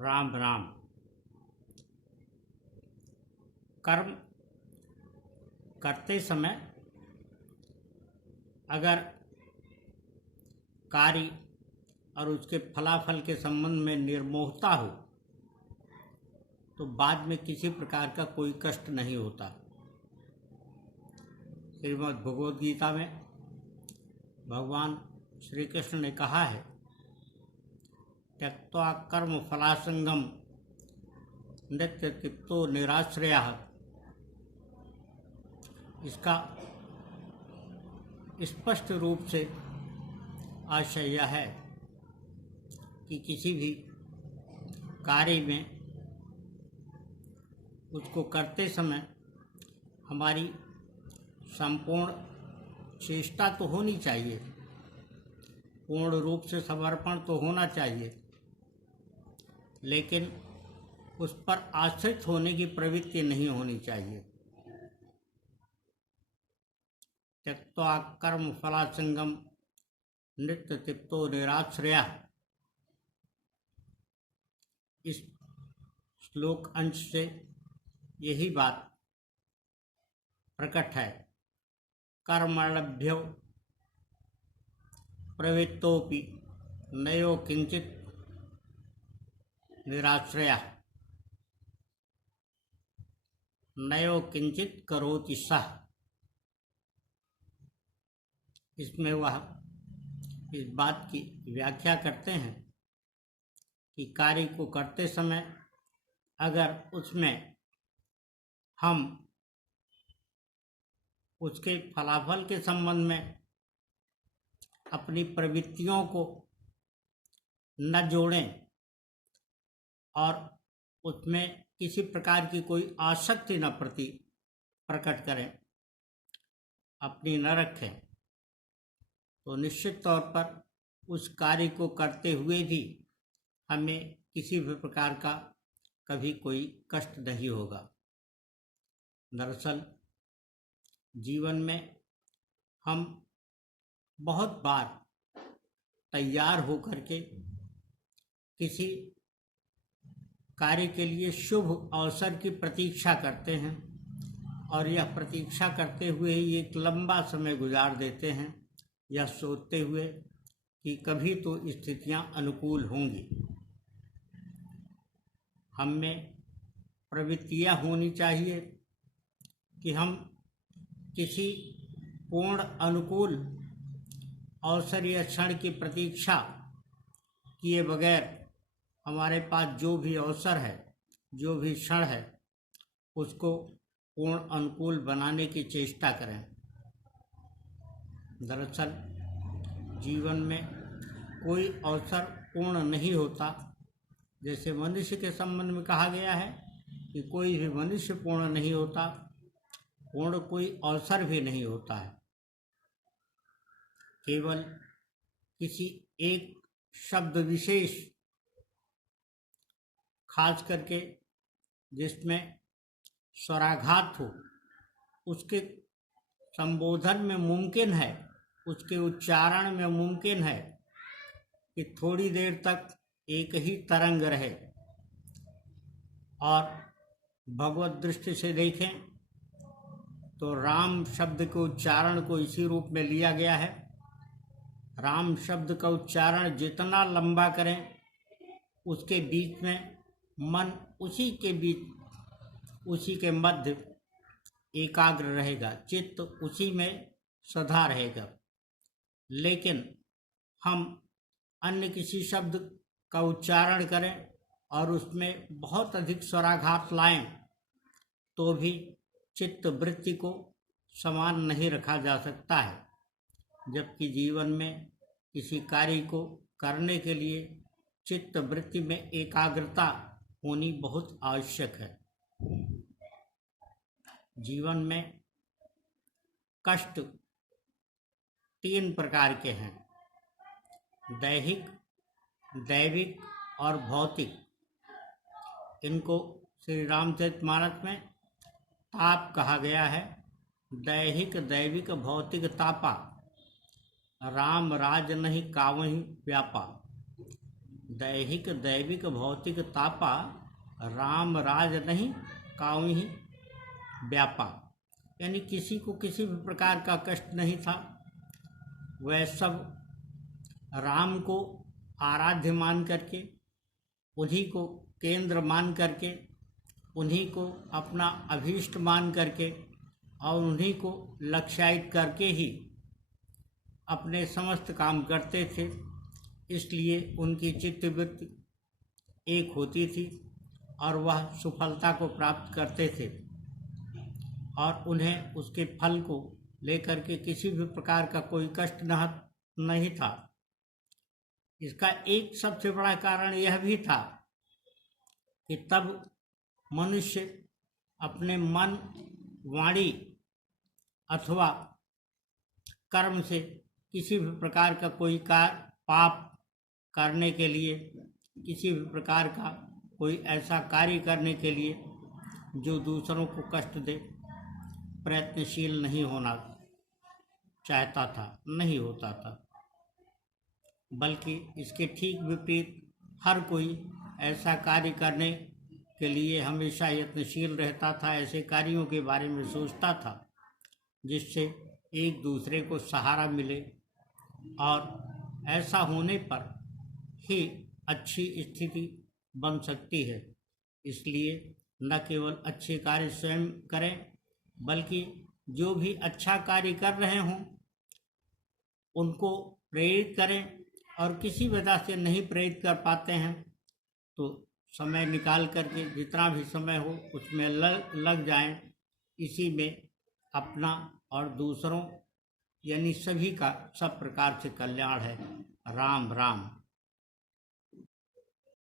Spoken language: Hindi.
राम राम। कर्म करते समय अगर कार्य और उसके फलाफल के संबंध में निर्मोहता हो तो बाद में किसी प्रकार का कोई कष्ट नहीं होता। श्रीमद् भगवद गीता में भगवान श्री कृष्ण ने कहा है, त्यक्त्वा कर्म फलासंगम नित्य तृप्तो निराश्रयः। इसका स्पष्ट रूप से आशय यह है कि किसी भी कार्य में उसको करते समय हमारी संपूर्ण चेष्टा तो होनी चाहिए, पूर्ण रूप से समर्पण तो होना चाहिए, लेकिन उस पर आश्रित होने की प्रवृत्ति नहीं होनी चाहिए। त्यक्त्वा कर्म फलासंगम नित्य तृप्तो निराश्रयः। इस श्लोक अंश से यही बात प्रकट है। कर्मण्यभ्यो प्रवृत्तोपि नयो किंचित निराश्रयः नयो किंचित करोति सः। इसमें वह इस बात की व्याख्या करते हैं कि कार्य को करते समय अगर उसमें हम उसके फलाफल के संबंध में अपनी प्रवृत्तियों को न जोड़ें और उसमें किसी प्रकार की कोई आसक्ति न प्रकट करें, अपनी न रखें, तो निश्चित तौर पर उस कार्य को करते हुए भी हमें किसी भी प्रकार का कभी कोई कष्ट नहीं होगा। दरअसल जीवन में हम बहुत बार तैयार होकर के किसी कार्य के लिए शुभ अवसर की प्रतीक्षा करते हैं और यह प्रतीक्षा करते हुए ही एक लंबा समय गुजार देते हैं, यह सोचते हुए कि कभी तो स्थितियां अनुकूल होंगी। हम में प्रवृत्तियां होनी चाहिए कि हम किसी पूर्ण अनुकूल अवसर या क्षण की प्रतीक्षा किए बगैर हमारे पास जो भी अवसर है, जो भी क्षण है, उसको पूर्ण अनुकूल बनाने की चेष्टा करें। दरअसल जीवन में कोई अवसर पूर्ण नहीं होता। जैसे मनुष्य के संबंध में कहा गया है कि कोई भी मनुष्य पूर्ण नहीं होता, पूर्ण कोई अवसर भी नहीं होता है। केवल किसी एक शब्द विशेष, खास करके जिसमें स्वराघात हो, उसके संबोधन में मुमकिन है, उसके उच्चारण में मुमकिन है कि थोड़ी देर तक एक ही तरंग रहे। और भगवत दृष्टि से देखें तो राम शब्द के उच्चारण को इसी रूप में लिया गया है। राम शब्द का उच्चारण जितना लंबा करें, उसके बीच में मन उसी के मध्य एकाग्र रहेगा, चित्त उसी में सधा रहेगा। लेकिन हम अन्य किसी शब्द का उच्चारण करें और उसमें बहुत अधिक स्वराघात लाएं तो भी चित्त वृत्ति को समान नहीं रखा जा सकता है। जबकि जीवन में किसी कार्य को करने के लिए चित्त वृत्ति में एकाग्रता होनी बहुत आवश्यक है। जीवन में कष्ट 3 प्रकार के हैं, दैहिक, दैविक और भौतिक। इनको श्री रामचरितमानस में ताप कहा गया है। दैहिक दैविक भौतिक तापा, राम राज नहीं कावहि व्यापा। दैहिक दैविक भौतिक तापा, राम राज नहीं काऊ ही व्यापा। यानी किसी को किसी भी प्रकार का कष्ट नहीं था। वह सब राम को आराध्य मान करके, उन्हीं को केंद्र मान करके, उन्हीं को अपना अभीष्ट मान करके और उन्हीं को लक्ष्यायित करके ही अपने समस्त काम करते थे। इसलिए उनकी चित्तवृत्ति एक होती थी और वह सफलता को प्राप्त करते थे और उन्हें उसके फल को लेकर के किसी भी प्रकार का कोई कष्ट नहीं था। इसका एक सबसे बड़ा कारण यह भी था कि तब मनुष्य अपने मन, वाणी अथवा कर्म से किसी भी प्रकार का कोई पाप करने के लिए, किसी भी प्रकार का कोई ऐसा कार्य करने के लिए जो दूसरों को कष्ट दे, प्रयत्नशील नहीं होना चाहता था, नहीं होता था। बल्कि इसके ठीक विपरीत हर कोई ऐसा कार्य करने के लिए हमेशा यत्नशील रहता था, ऐसे कार्यों के बारे में सोचता था जिससे एक दूसरे को सहारा मिले और ऐसा होने पर ही अच्छी स्थिति बन सकती है। इसलिए न केवल अच्छे कार्य स्वयं करें, बल्कि जो भी अच्छा कार्य कर रहे हों उनको प्रेरित करें, और किसी वजह से नहीं प्रेरित कर पाते हैं तो समय निकाल करके जितना भी समय हो उसमें लग जाएं। इसी में अपना और दूसरों यानी सभी का सब प्रकार से कल्याण है। राम राम।